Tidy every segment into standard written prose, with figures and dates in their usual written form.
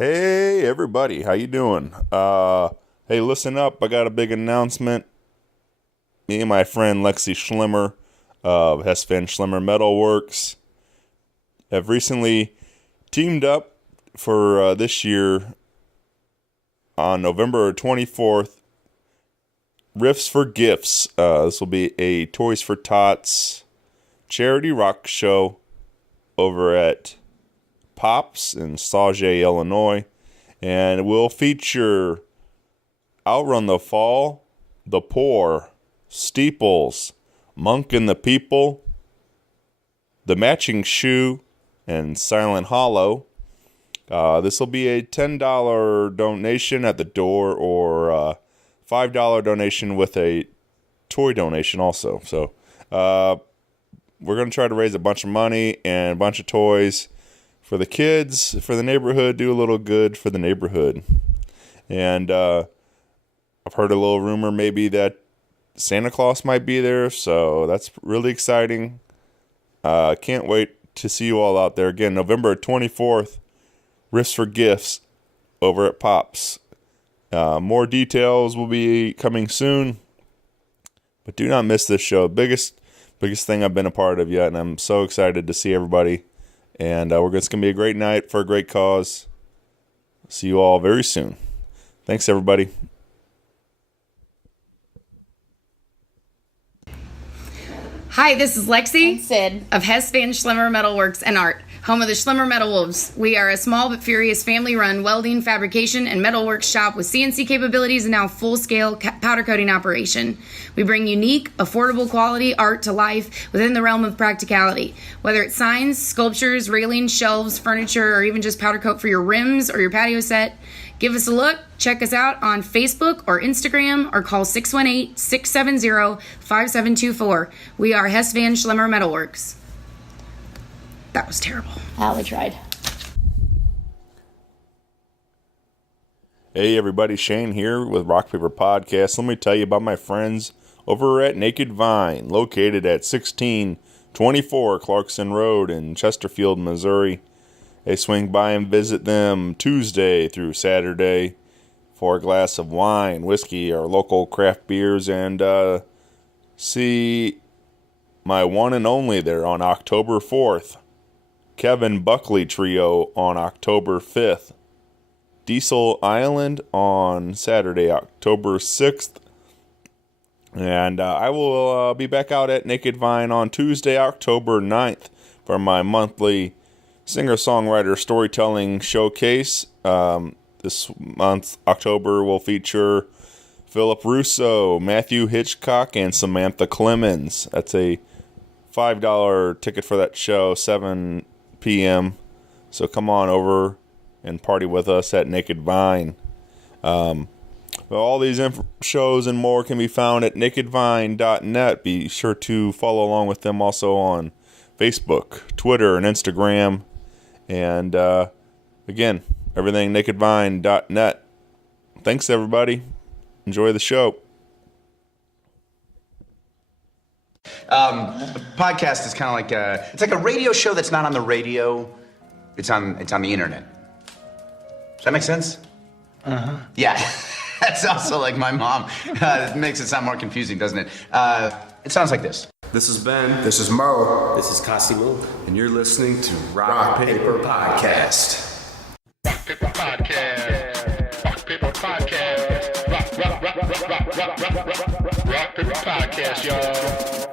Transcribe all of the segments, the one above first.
Hey everybody, how you doing? Hey, listen up, I got a big announcement. Me and my friend Lexi Schlimmer of Hess Van Schlimmer Metalworks have recently teamed up for this year on November 24th. Riffs for Gifts. This will be a Toys for Tots charity rock show over at Pops in Sauget, Illinois, and it will feature Outrun the Fall, The Poor, Steeples, Monk and the People, The Matching Shoe, and Silent Hollow. This will be a $10 donation at the door or a $5 donation with a toy donation also. So we're going to try to raise a bunch of money and a bunch of toys for the kids, for the neighborhood, do a little good for the neighborhood. And I've heard a little rumor maybe that Santa Claus might be there, so that's really exciting. Can't wait to see you all out there. Again, November 24th, Riffs for Gifts over at Pops. More details will be coming soon, but do not miss this show. Biggest thing I've been a part of yet, and I'm so excited to see everybody. And it's going to be a great night for a great cause. See you all very soon. Thanks, everybody. Hi, this is Lexi and Sid of Hess Van Schlimmer Metalworks and Art, home of the Schlimmer Metal Wolves. We are a small but furious family-run welding, fabrication, and metalworks shop with CNC capabilities and now full-scale powder coating operation. We bring unique, affordable quality art to life within the realm of practicality. Whether it's signs, sculptures, railings, shelves, furniture, or even just powder coat for your rims or your patio set, give us a look. Check us out on Facebook or Instagram or call 618-670-5724. We are Hess Van Schlimmer Metalworks. That was terrible. We tried. Hey everybody, Shane here with Rock Paper Podcast. Let me tell you about my friends over at Naked Vine, located at 1624 Clarkson Road in Chesterfield, Missouri. Hey, swing by and visit them Tuesday through Saturday for a glass of wine, whiskey, or local craft beers, and see my one and only there on October 4th. Kevin Buckley Trio on October 5th. Diesel Island on Saturday, October 6th. And I will be back out at Naked Vine on Tuesday, October 9th for my monthly singer-songwriter storytelling showcase. This month, October, will feature Philip Russo, Matthew Hitchcock, and Samantha Clemens. That's a $5 ticket for that show, 7 p.m. So come on over and party with us at Naked Vine. All these shows and more can be found at nakedvine.net. Be sure to follow along with them also on Facebook, Twitter, and Instagram. And again, everything nakedvine.net. Thanks, everybody. Enjoy the show. A podcast is kind of like it's like a radio show that's not on the radio. It's on the internet. Does that make sense? Uh-huh. Yeah. That's also like my mom. It makes it sound more confusing, doesn't it? It sounds like this. This is Ben. This is Mo. This is Kasimu. And you're listening to Rock Paper Podcast. Rock Paper Podcast. Rock Paper Podcast. Rock Paper Podcast, y'all.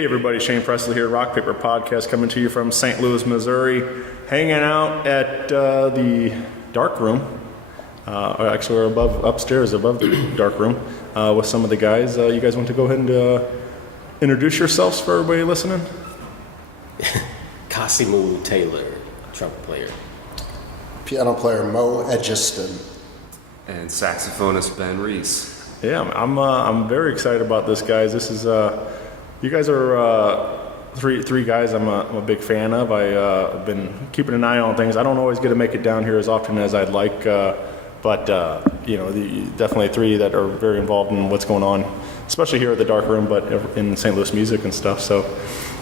Hey everybody, Shane Presley here, Rock Paper Podcast, coming to you from St. Louis, Missouri, hanging out at the dark room. Actually, we're upstairs above the dark room with some of the guys. You guys want to go ahead and introduce yourselves for everybody listening? Kasimu Taylor, trumpet player. Piano player Mo Egeston. And saxophonist Ben Reece. Yeah, I'm very excited about this, guys. This is you guys are three guys I'm a big fan of. I've been keeping an eye on things. I don't always get to make it down here as often as I'd like, but definitely three that are very involved in what's going on, especially here at the dark room, but in St. Louis music and stuff. So,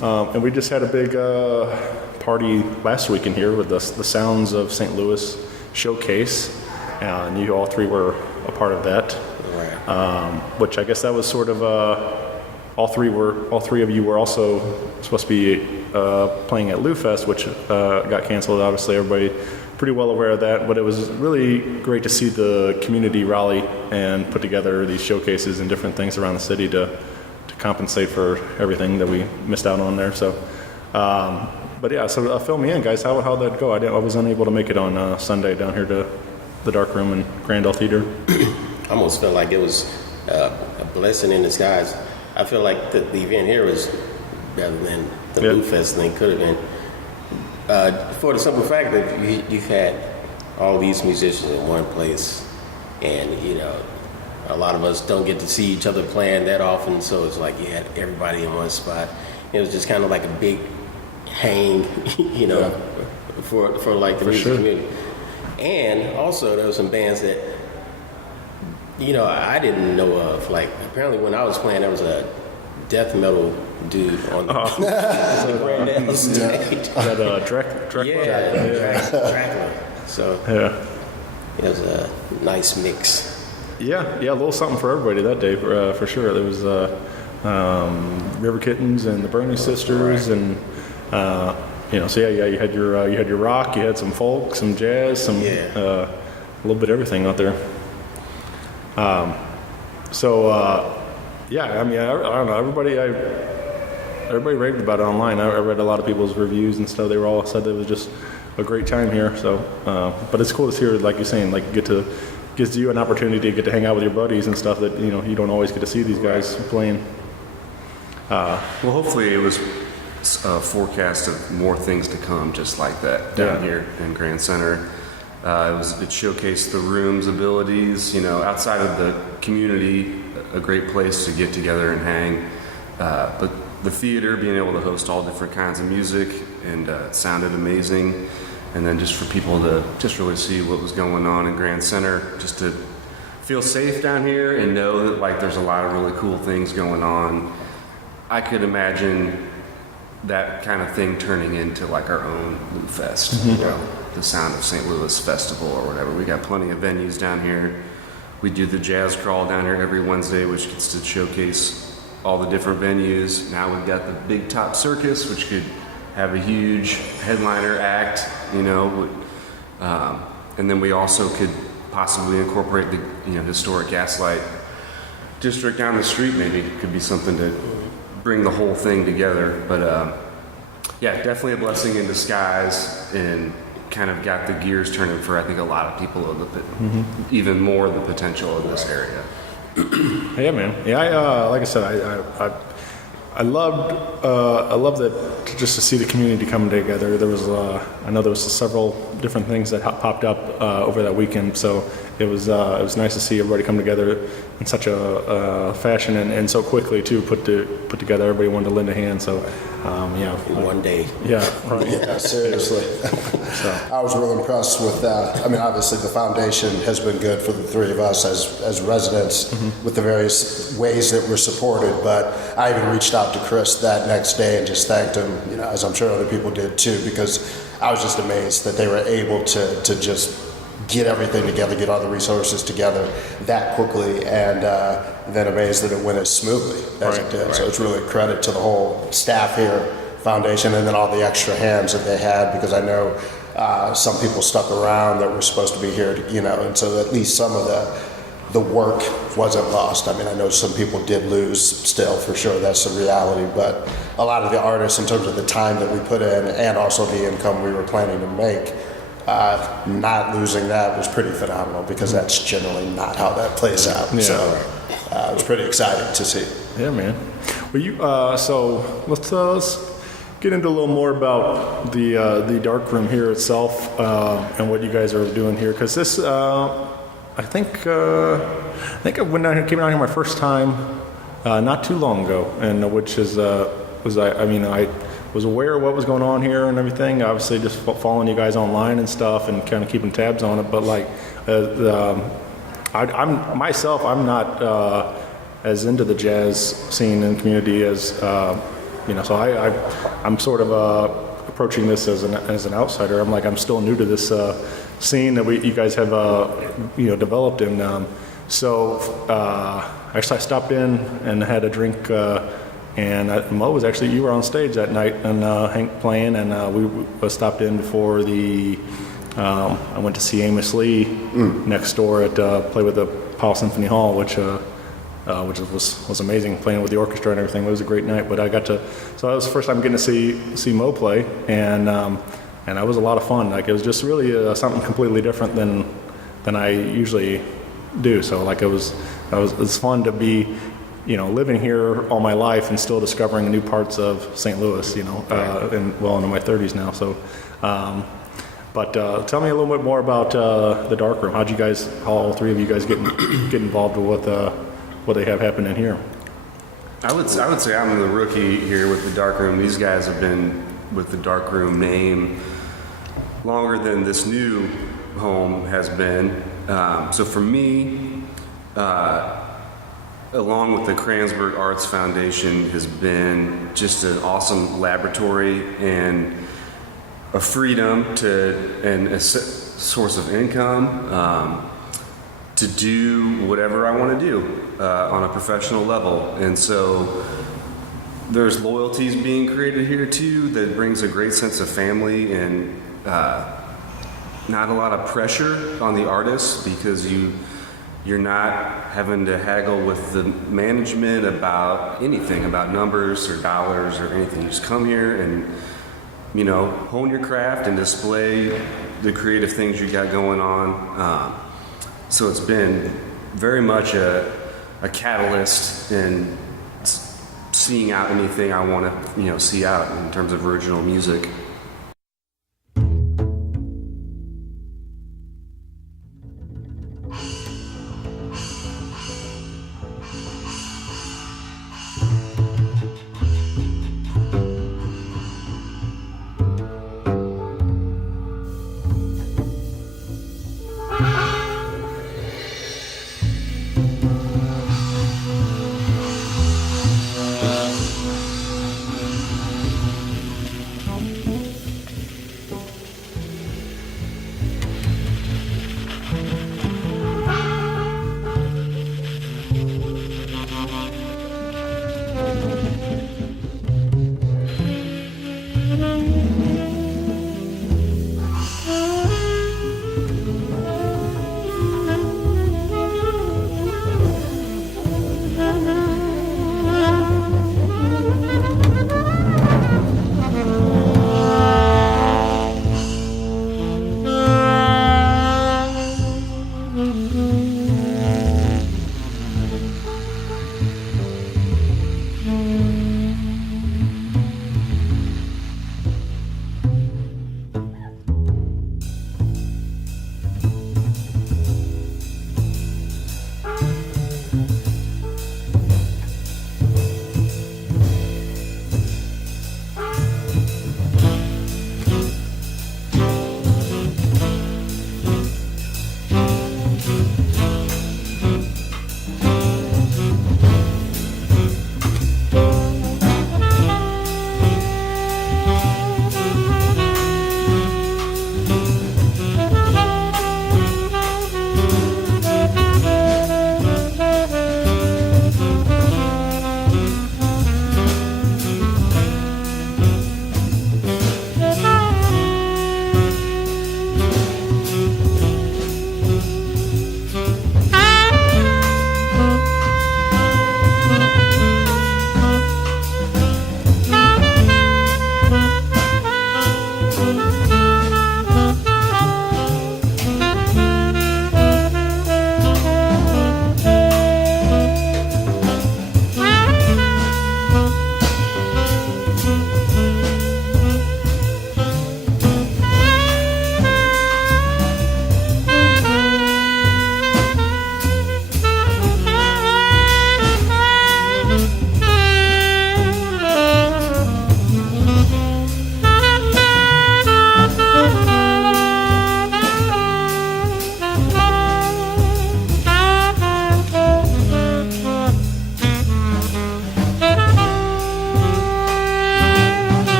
and we just had a big party last weekend here with the Sounds of St. Louis showcase, and you all three were a part of that. Which I guess that was sort of all three of you were also supposed to be playing at LouFest, which got canceled. Obviously, everybody pretty well aware of that. But it was really great to see the community rally and put together these showcases and different things around the city to compensate for everything that we missed out on there. So, but yeah, so fill me in, guys. How'd that go? I was unable to make it on Sunday down here to the dark room in Grandel Theatre. I almost felt like it was a blessing in disguise. I feel like the event here was better than the LouFest thing could have been. For the simple fact that you've had all these musicians in one place, and a lot of us don't get to see each other playing that often, so it's like you had everybody in one spot. It was just kind of like a big hang, for like the music community. And also there were some bands that I didn't know of. Like, apparently when I was playing, there was a death metal dude on the Grandel stage. That Dracula. Dracula. So it was a nice mix. Yeah, a little something for everybody that day, for sure. There was River Kittens and the Bernie Sisters, and you had your rock, you had some folk, some jazz, some a little bit of everything out there. I don't know. Everybody raved about it online. I read a lot of people's reviews and stuff. They were all said it was just a great time here. So, but it's cool to hear, like you're saying, like gives you an opportunity to get to hang out with your buddies and stuff that you don't always get to see these guys playing. Well, hopefully it was a forecast of more things to come, just like that down here in Grand Center. It showcased the room's abilities, outside of the community, a great place to get together and hang. But the theater, being able to host all different kinds of music, and it sounded amazing. And then just for people to just really see what was going on in Grand Center, just to feel safe down here and know that like there's a lot of really cool things going on. I could imagine that kind of thing turning into like our own LouFest, the Sound of St. Louis Festival or whatever. We got plenty of venues down here. We do the jazz crawl down here every Wednesday, which gets to showcase all the different venues. Now we've got the Big Top Circus, which could have a huge headliner act, and then we also could possibly incorporate the historic Gaslight District down the street. Maybe it could be something to bring the whole thing together. But definitely a blessing in disguise, and kind of got the gears turning for I think a lot of people of even more the potential of this area. Yeah, man. Yeah, like I said, I loved that, just to see the community coming together. There was I know there was several different things that popped up over that weekend, so it was nice to see everybody come together in such a fashion and so quickly too. Put together, everybody wanted to lend a hand. So in one day. Yeah, right. Yeah, seriously. I was really impressed with that. I mean, obviously the foundation has been good for the three of us as residents with the various ways that we're supported, but I even reached out to Chris that next day and just thanked him, as I'm sure other people did too, because I was just amazed that they were able to just get everything together, get all the resources together that quickly, and then amazed that it went as smoothly as it did. Right. So it's really a credit to the whole staff here, foundation, and then all the extra hands that they had, because I know some people stuck around that were supposed to be here, and so at least some of the work wasn't lost. I mean, I know some people did lose still, for sure, that's the reality, but a lot of the artists, in terms of the time that we put in and also the income we were planning to make, not losing that was pretty phenomenal, because that's generally not how that plays out. Yeah. So it was pretty exciting to see. Yeah, man. Well, you so let's get into a little more about the dark room here itself and what you guys are doing here, because this I think I went down here, came down here my first time not too long ago, and which is I was aware of what was going on here and everything. Obviously, just following you guys online and stuff, and kind of keeping tabs on it. But like, I'm not as into the jazz scene and community as So I'm sort of approaching this as an outsider. I'm still new to this scene that you guys have developed in. Actually, I stopped in and had a drink. And Mo was actually, you were on stage that night, and Hank playing, and we stopped in before I went to see Amos Lee next door at play with the Powell Symphony Hall, which was amazing, playing with the orchestra and everything. It was a great night. But so that was the first time getting to see Mo play, and that was a lot of fun. Like, it was just really something completely different than I usually do. So like, it's fun to be, living here all my life and still discovering new parts of St. Louis, into my 30s now. So, but tell me a little bit more about the dark room. How all three of you guys get involved with what they have happening here? I would say I'm the rookie here with the dark room. These guys have been with the dark room name longer than this new home has been. So for me, along with the Kranzberg Arts Foundation, has been just an awesome laboratory and a freedom and a source of income to do whatever I want to do on a professional level. And so there's loyalties being created here too that brings a great sense of family and not a lot of pressure on the artists, because you're not having to haggle with the management about anything, about numbers or dollars or anything. You just come here and, hone your craft and display the creative things you got going on. So it's been very much a catalyst in seeing out anything I want to, see out in terms of original music.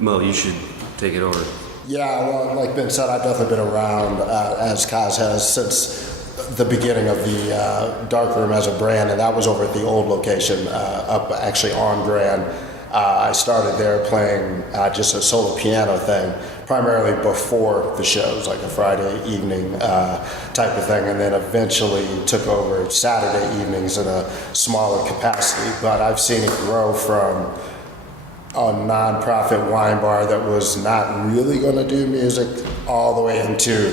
Mo, you should take it over. Yeah, well, like Ben said, I've definitely been around, as Kaz has, since the beginning of the Dark Room as a brand, and that was over at the old location, up actually on Grand. I started there playing just a solo piano thing, primarily before the shows, like a Friday evening type of thing, and then eventually took over Saturday evenings in a smaller capacity. But I've seen it grow from a non-profit wine bar that was not really going to do music all the way into,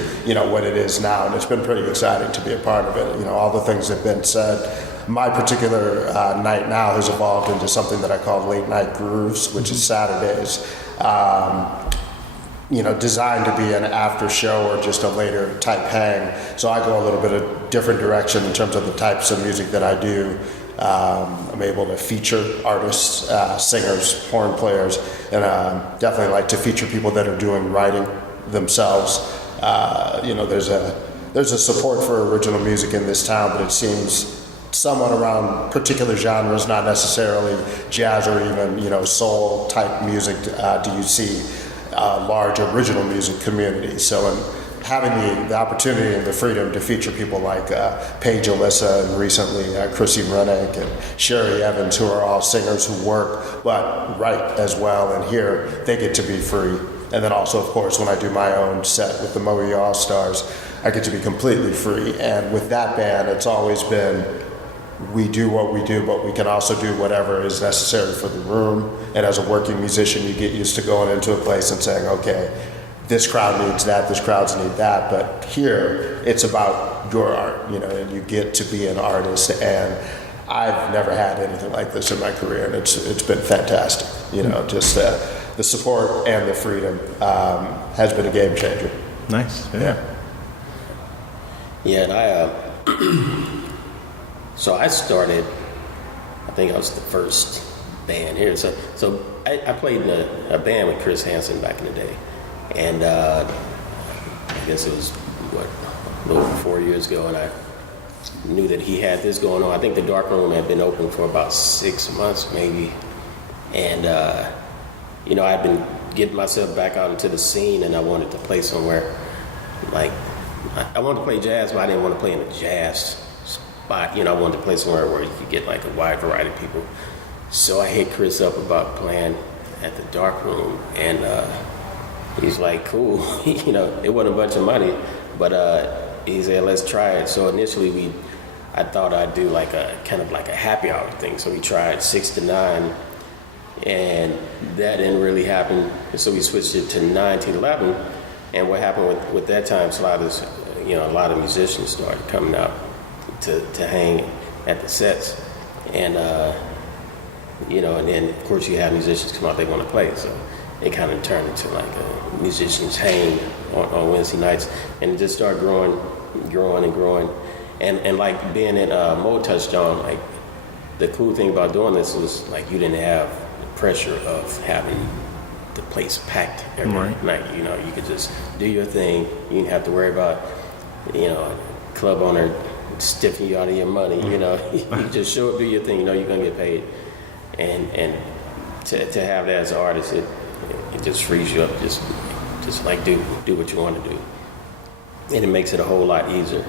what it is now. And it's been pretty exciting to be a part of it. All the things that have been said. My particular night now has evolved into something that I call Late Night Grooves, which is Saturdays. Designed to be an after show or just a later type hang. So I go a little bit of different direction in terms of the types of music that I do. I'm able to feature artists, singers, horn players, and definitely like to feature people that are doing writing themselves. There's a support for original music in this town, but it seems somewhat around particular genres, not necessarily jazz or even soul type music. Do you see a large original music community? So having the opportunity and the freedom to feature people like Paige Alyssa and recently Chrissy Rennick and Sherry Evans, who are all singers who work but write as well, and here they get to be free. And then also, of course, when I do my own set with the Moe All-Stars, I get to be completely free. And with that band, it's always been, we do what we do, but we can also do whatever is necessary for the room. And as a working musician, you get used to going into a place and saying, okay, this crowd needs that, this crowds need that, but here it's about your art, and you get to be an artist, and I've never had anything like this in my career, and it's been fantastic, just the support and the freedom has been a game changer. Nice, yeah. Yeah, and so I started, I think I was the first band here, so I played in a band with Chris Hansen back in the day. And I guess it was, a little over 4 years ago, and I knew that he had this going on. I think the Dark Room had been open for about 6 months, maybe. And, I'd been getting myself back out into the scene, and I wanted to play somewhere. Like, I wanted to play jazz, but I didn't want to play in a jazz spot. I wanted to play somewhere where you could get, like, a wide variety of people. So I hit Chris up about playing at the Dark Room, and he's like, cool. It wasn't a bunch of money, but he said, let's try it. So initially I thought I'd do like a kind of like a happy hour thing. So we tried 6 to 9, and that didn't really happen. So we switched it to 9 to 11. And what happened with that time slot is, a lot of musicians started coming out to hang at the sets. And, and then of course you have musicians come out, they want to play. So it kind of turned into like a musician's hang on Wednesday nights, and it just started growing. And like being in Mo touched on, like the cool thing about doing this was like you didn't have the pressure of having the place packed every night. You could just do your thing. You didn't have to worry about, club owner stiffen you out of your money. You know, you just show up, do your thing. You know you're gonna get paid, and to have that as an artist, it just frees you up. Just like do what you want to do, and it makes it a whole lot easier.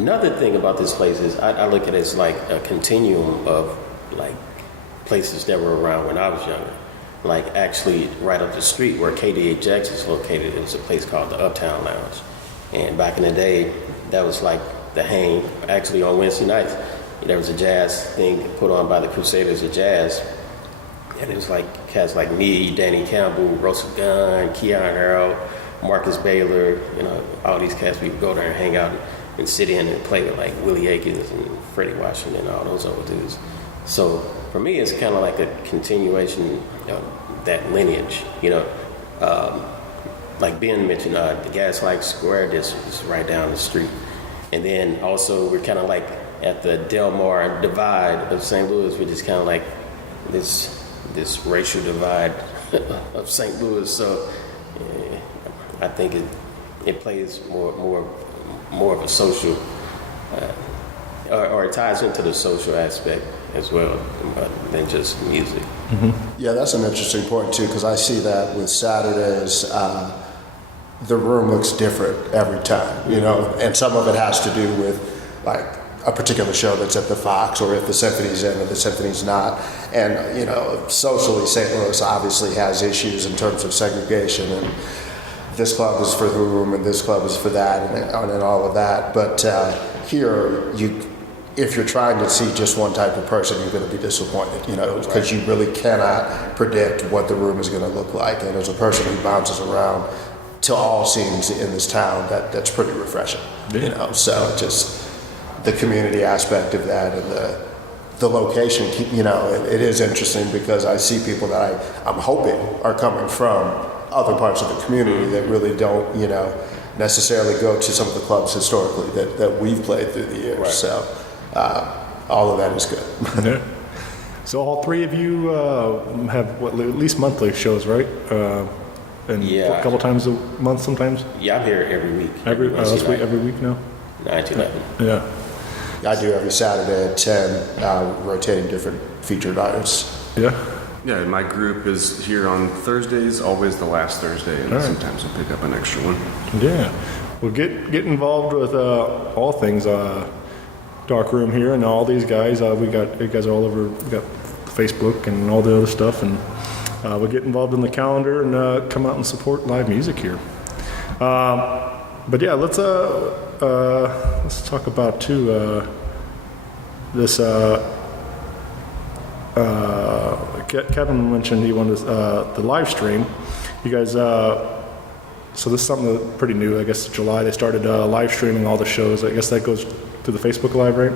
Another thing about this place is I look at it as like a continuum of like places that were around when I was younger. Like actually right up the street where KDHX is located, there was a place called the Uptown Lounge. And back in the day, that was like the hang. Actually on Wednesday nights, there was a jazz thing put on by the Crusaders of Jazz. And it was like cats like me, Danny Campbell, Russell Gunn, Keon Harold, Marcus Baylor, you know, all these cats, we would go there and hang out and sit in and play with like Willie Akins and Freddie Washington and all those old dudes. So for me, it's kind of like a continuation of that lineage, you know. Like Ben mentioned, the Gaslight Square District is right down the street. And then also we're kind of like at the Del Mar divide of St. Louis, which is kind of like this racial divide of St. Louis. So I think it plays more of a social, or it ties into the social aspect as well than just music. Mm-hmm. Yeah, that's an interesting point too, because I see that with Saturdays. The room looks different every time, you know, and some of it has to do with like a particular show that's at the Fox, or if the symphony's in or the symphony's not. And, you know, socially, St. Louis obviously has issues in terms of segregation, and this club is for whom and this club is for that, and all of that. But here, if you're trying to see just one type of person, you're going to be disappointed, you know, because you really cannot predict what the room is going to look like. And as a person who bounces around to all scenes in this town, that's pretty refreshing, you know. So just the community aspect of that, and the location, you know, it is interesting because I see people that I'm hoping are coming from other parts of the community that really don't, you know, necessarily go to some of the clubs historically that we've played through the years. Right. So all of that is good. Yeah. So all three of you have at least monthly shows, right? And a couple times a month sometimes? Yeah, I'm here every week. Every week now? 9 to 11. Yeah. I do every Saturday at 10, rotating different featured artists. Yeah. Yeah, my group is here on Thursdays, always the last Thursday, and sometimes we'll pick up an extra one. Yeah. Well, get involved with all things Dark Room here, and all these guys. You guys are all over. We got Facebook and all the other stuff, and we'll get involved in the calendar and come out and support live music here. But yeah, let's talk about too this. Kevin mentioned he wanted the live stream. You guys, so this is something that's pretty new. I guess July they started live streaming all the shows. I guess that goes to the Facebook Live, right?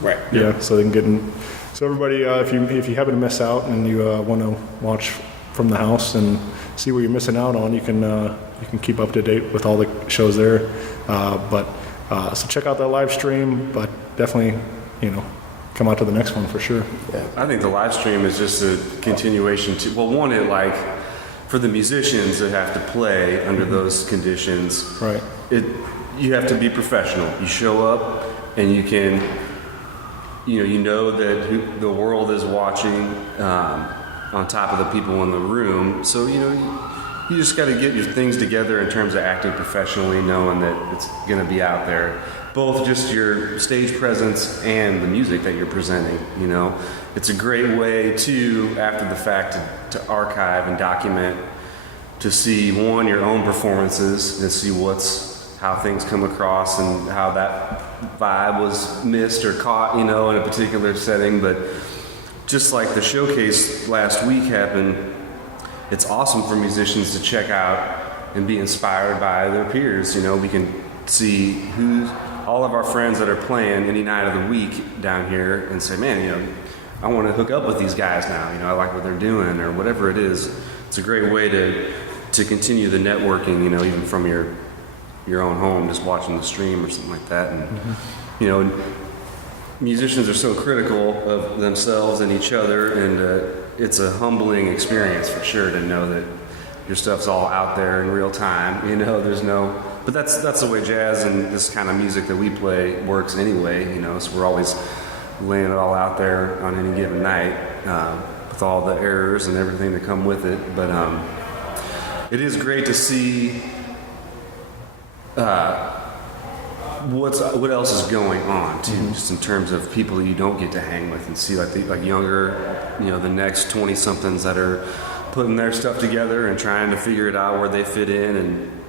Right. Yeah. So they can get in. So everybody, if you happen to miss out and you want to watch from the house and see what you're missing out on, you can keep up to date with all the shows there. So check out that live stream, but definitely, come out to the next one for sure. Yeah. I think the live stream is just a continuation to, for the musicians that have to play under those conditions, right? You have to be professional. You show up and you can, you know that the world is watching on top of the people in the room. So, you just got to get your things together in terms of acting professionally, knowing that it's going to be out there. Both just your stage presence and the music that you're presenting, It's a great way to, after the fact, to archive and document, to see, one, your own performances and see how things come across and how that vibe was missed or caught, in a particular setting. But just like the showcase last week happened, it's awesome for musicians to check out and be inspired by their peers. We can see all of our friends that are playing any night of the week down here and say, man, I want to hook up with these guys now. I like what they're doing or whatever it is. It's a great way to continue the networking, even from your own home, just watching the stream or something like that. And, musicians are so critical of themselves and each other, and it's a humbling experience for sure to know that your stuff's all out there in real time. But that's the way jazz and this kind of music that we play works anyway, so we're always laying it all out there on any given night with all the errors and everything that come with it. But it is great to see what else is going on too, just in terms of people you don't get to hang with and see, like younger, the next 20 somethings that are putting their stuff together and trying to figure it out where they fit in,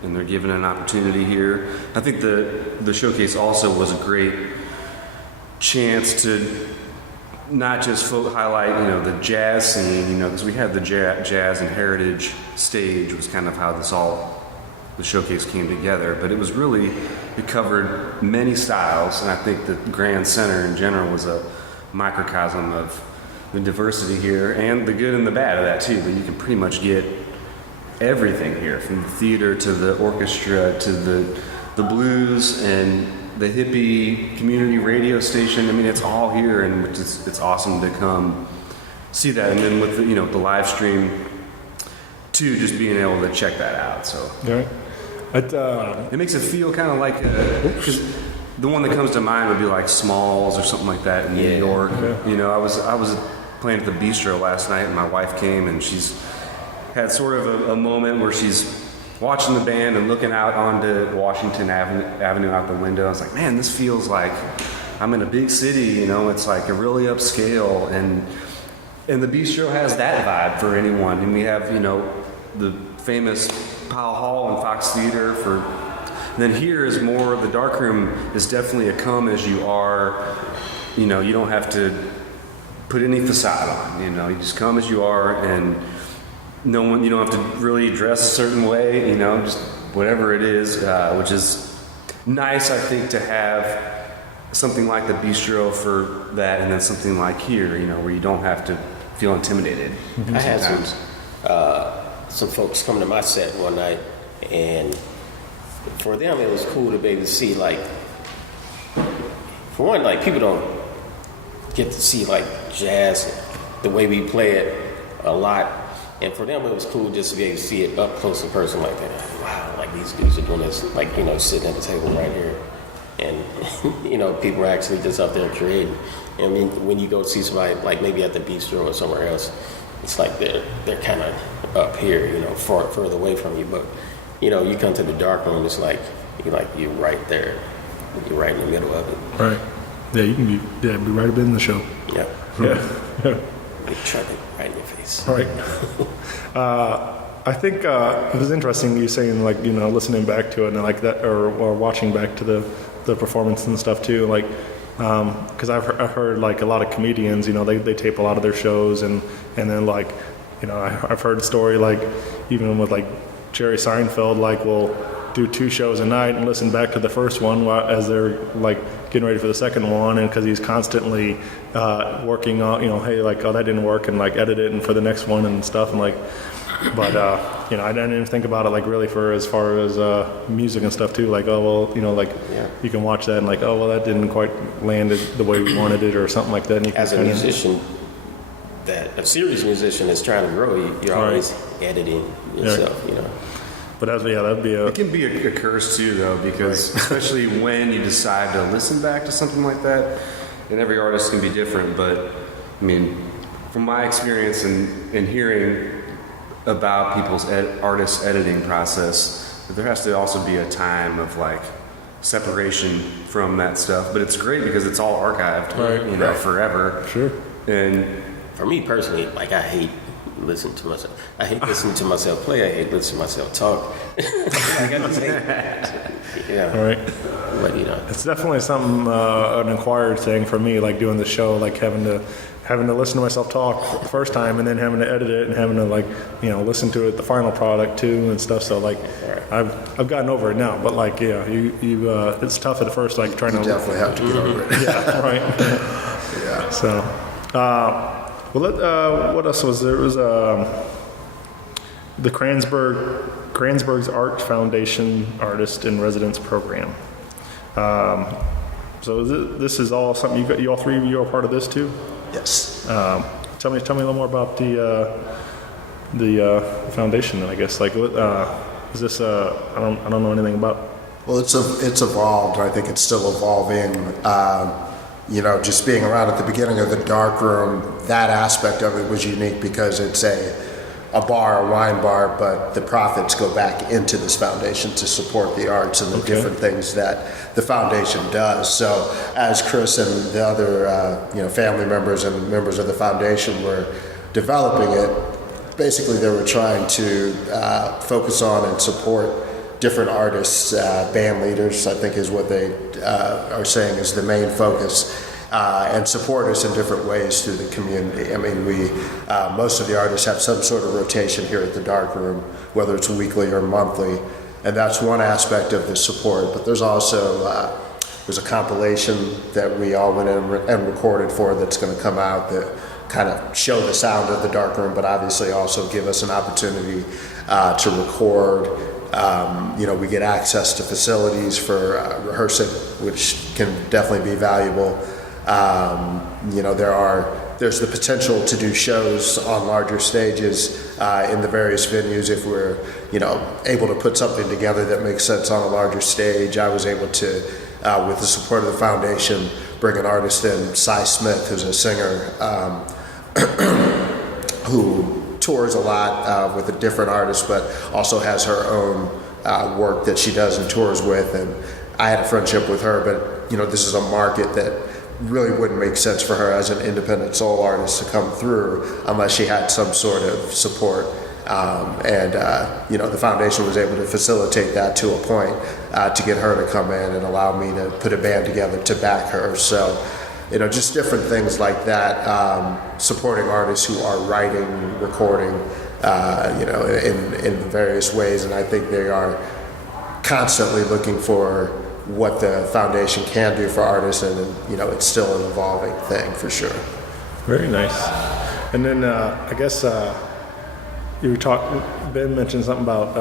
and they're given an opportunity here. I think the showcase also was a great chance to not just highlight, the jazz scene, because we had the jazz and heritage stage was kind of how the showcase came together, but it covered many styles, and I think the Grand Center in general was a microcosm of the diversity here, and the good and the bad of that too, that you can pretty much get everything here, from the theater to the orchestra to the blues and the hippie community radio station. I mean, it's all here, and it's awesome to come see that. And then with the live stream too, just being able to check that out. So it makes it feel kind of like because the one that comes to mind would be like Smalls or something like that in New York. Yeah. I was playing at the Bistro last night, and my wife came, and she's had sort of a moment where she's watching the band and looking out onto Washington Avenue out the window. I was like, man, this feels like I'm in a big city, it's like a really upscale, and the Bistro has that vibe for anyone. And we have, the famous Powell Hall and Fox Theater and then here is more, the darkroom is definitely a come as you are, you don't have to put any facade on, you just come as you are, and no one, you don't have to really dress a certain way, just whatever it is, which is nice, I think, to have something like the Bistro for that, and then something like here, where you don't have to feel intimidated. I had some folks come to my set one night, and for them it was cool to be able to see, like, for one, like, people don't get to see like jazz the way we play it a lot. And for them, it was cool just to be able to see it up close in person like that. Wow, like these dudes are doing this, like, sitting at the table right here. And, people are actually just up there creating. I mean, when you go see somebody, like maybe at the Bistro or somewhere else, it's like they're kind of up here, further away from you. But, you come to the dark room, it's like, you're right there. You're right in the middle of it. Right. Yeah, you can be right up in the show. Yeah. Yeah. Big trumpet right in your face. Right. I think it was interesting you saying, like, listening back to it and like that, or watching back to the performance and stuff too, like, because I've heard like a lot of comedians, they tape a lot of their shows, and then like, I've heard a story like even with like Jerry Seinfeld, like, will do 2 shows a night and listen back to the first one as they're like getting ready for the second one, and because he's constantly working on, hey, like, oh, that didn't work, and like edit it and for the next one and stuff, and like, but I didn't even think about it like really for as far as music and stuff too, like, oh well, like, you can watch that and like, oh well, that didn't quite land the way we wanted it or something like that. And you as a musician, a serious musician is trying to grow, you're always editing yourself, But that'd be It can be a curse too, though, because especially when you decide to listen back to something like that, and every artist can be different. But I mean, from my experience and hearing about people's artists' editing process, there has to also be a time of like separation from that stuff. But it's great because it's all archived, forever. Sure. And for me personally, like, I hate listening to myself. I hate listening to myself play. I hate listening to myself talk. Like, I just hate it. All right. But it's definitely something an acquired thing for me, like doing the show, like having to listen to myself talk the first time, and then having to edit it and having to like listen to it, the final product too and stuff. So like, I've gotten over it now, but like, you it's tough at the first, like trying to definitely have to get over it. Yeah. Right. Yeah. So. What else was there? It was the Kranzberg Arts Foundation Artist in Residence Program. So this is all something you all three of you are part of this too? Yes. Tell me a little more about the foundation. Then I guess like is this I don't know anything about. Well, it's evolved. I think it's still evolving. Just being around at the beginning of the dark room, that aspect of it was unique because it's a bar, a wine bar, but the profits go back into this foundation to support the arts and the different things that the foundation does. So as Chris and the other family members and members of the foundation were developing it, basically they were trying to focus on and support different artists, band leaders, I think is what they are saying is the main focus. And support us in different ways through the community. I mean, most of the artists have some sort of rotation here at the Darkroom, whether it's weekly or monthly, and that's one aspect of the support. But there's also there's a compilation that we all went in and recorded for that's going to come out that kind of show the sound of the Darkroom, but obviously also give us an opportunity to record. We get access to facilities for rehearsing, which can definitely be valuable. There's the potential to do shows on larger stages in the various venues if we're, able to put something together that makes sense on a larger stage. I was able to, with the support of the foundation, bring an artist in, Cy Smith, who's a singer who tours a lot with a different artist, but also has her own work that she does and tours with. And I had a friendship with her, but this is a market that really wouldn't make sense for her as an independent soul artist to come through unless she had some sort of support. The foundation was able to facilitate that to a point to get her to come in and allow me to put a band together to back her. So, just different things like that, supporting artists who are writing, recording, in various ways. And I think they are constantly looking for what the foundation can do for artists, and it's still an evolving thing for sure. Very nice. And then I guess Ben mentioned something about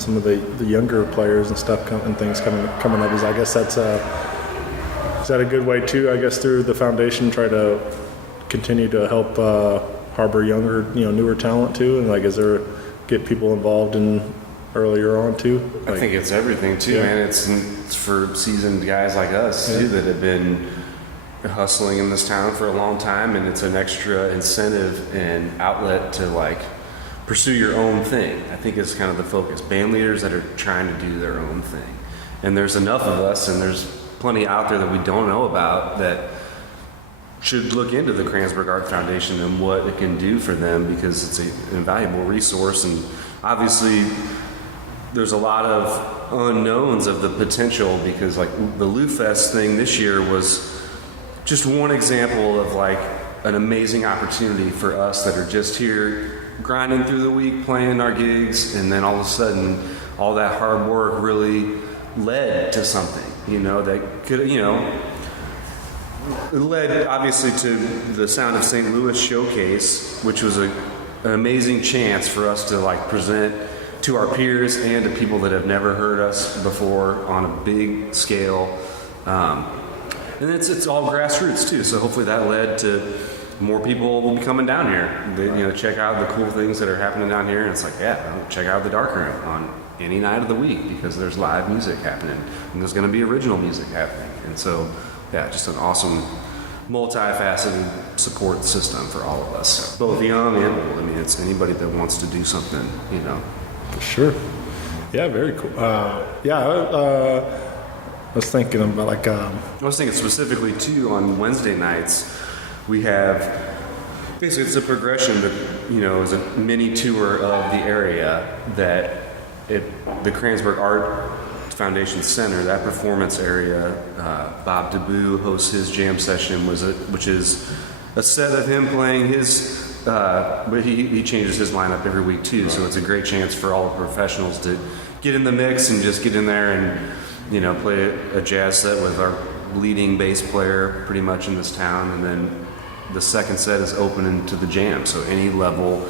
some of the younger players and stuff coming up. I guess that's is that a good way too? I guess through the foundation, try to continue to help harbor younger, newer talent too, and is there get people involved in earlier on too? I think it's everything too, man. It's for seasoned guys like us too that have been hustling in this town for a long time, and it's an extra incentive and outlet to pursue your own thing. I think it's kind of the focus. Band leaders that are trying to do their own thing, and there's enough of us, and there's plenty out there that we don't know about that should look into the Kranzberg Arts Foundation and what it can do for them, because it's an invaluable resource. And obviously there's a lot of unknowns of the potential, because the LouFest thing this year was just one example of an amazing opportunity for us that are just here grinding through the week, playing our gigs, and then all of a sudden all that hard work really led to something, that could, it led obviously to the Sound of St. Louis showcase, which was an amazing chance for us to present to our peers and to people that have never heard us before on a big scale. And it's all grassroots too, so hopefully that led to more people will be coming down here. They, check out the cool things that are happening down here, and it's check out the Darkroom on any night of the week, because there's live music happening, and there's going to be original music happening. And so, just an awesome multifaceted support system for all of us, both young and old. I mean, it's anybody that wants to do something, For sure. Yeah, very cool. I was thinking about I was thinking specifically too on Wednesday nights we have basically it's a progression that is a mini tour of the area that the Kranzberg Art Foundation Center, that performance area. Bob DeBoo hosts his jam session, which is a set of him playing his. But he changes his lineup every week too, so it's a great chance for all the professionals to get in the mix and just get in there and play a jazz set with our leading bass player pretty much in this town, and then the second set is open into the jam, so any level,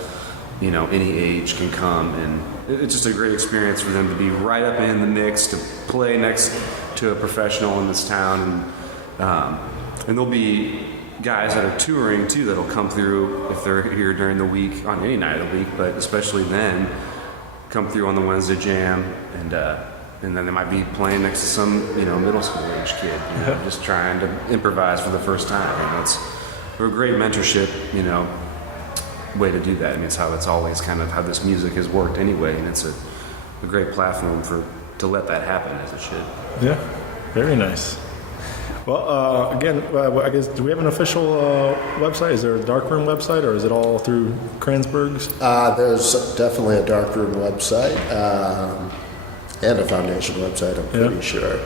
any age can come, and it's just a great experience for them to be right up in the mix, to play next to a professional in this town, and there'll be guys that are touring too that'll come through if they're here during the week on any night of the week, but especially then come through on the Wednesday jam, and then they might be playing next to some middle school age kid just trying to improvise for the first time. It's a great mentorship way to do that. I mean, it's how it's always kind of how this music has worked anyway, and it's a great platform to let that happen as it should. Yeah, very nice. Well, again, I guess, do we have an official website? Is there a darkroom website, or is it all through Kranzberg's? There's definitely a darkroom website and a foundation website, I'm pretty sure.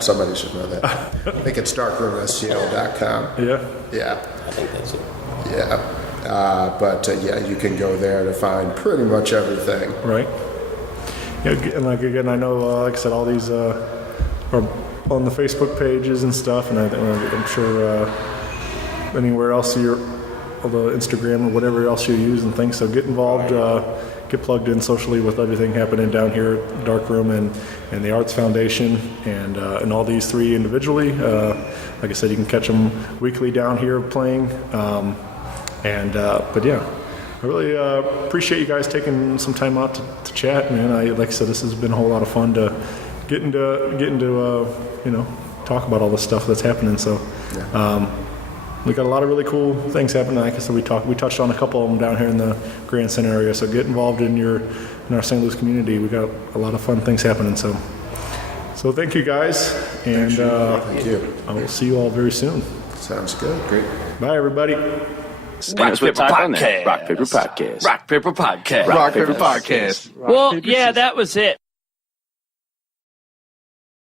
Somebody should know that. I think it's darkroomsco.com. Yeah. Yeah. I think that's it. Yeah. But you can go there to find pretty much everything. Right. Yeah, and like again, I know, like I said, all these are on the Facebook pages and stuff, and I'm sure anywhere else the Instagram or whatever else you use and things. So get involved, get plugged in socially with everything happening down here at Darkroom and the Arts Foundation, and all these three individually. Like I said, you can catch them weekly down here playing. But yeah, I really appreciate you guys taking some time out to chat, man. Like I said, this has been a whole lot of fun to get into talk about all the stuff that's happening. So we got a lot of really cool things happening. Like I said, we touched on a couple of them down here in the Grand Center area. So get involved in our St. Louis community. We got a lot of fun things happening. So thank you guys, and Thank you. I will see you all very soon. Sounds good. Great. Bye, everybody. Rock Paper Podcast. Rock Paper Podcast. Rock Paper Podcast. Rock Paper Podcast. Well, yeah, that was it.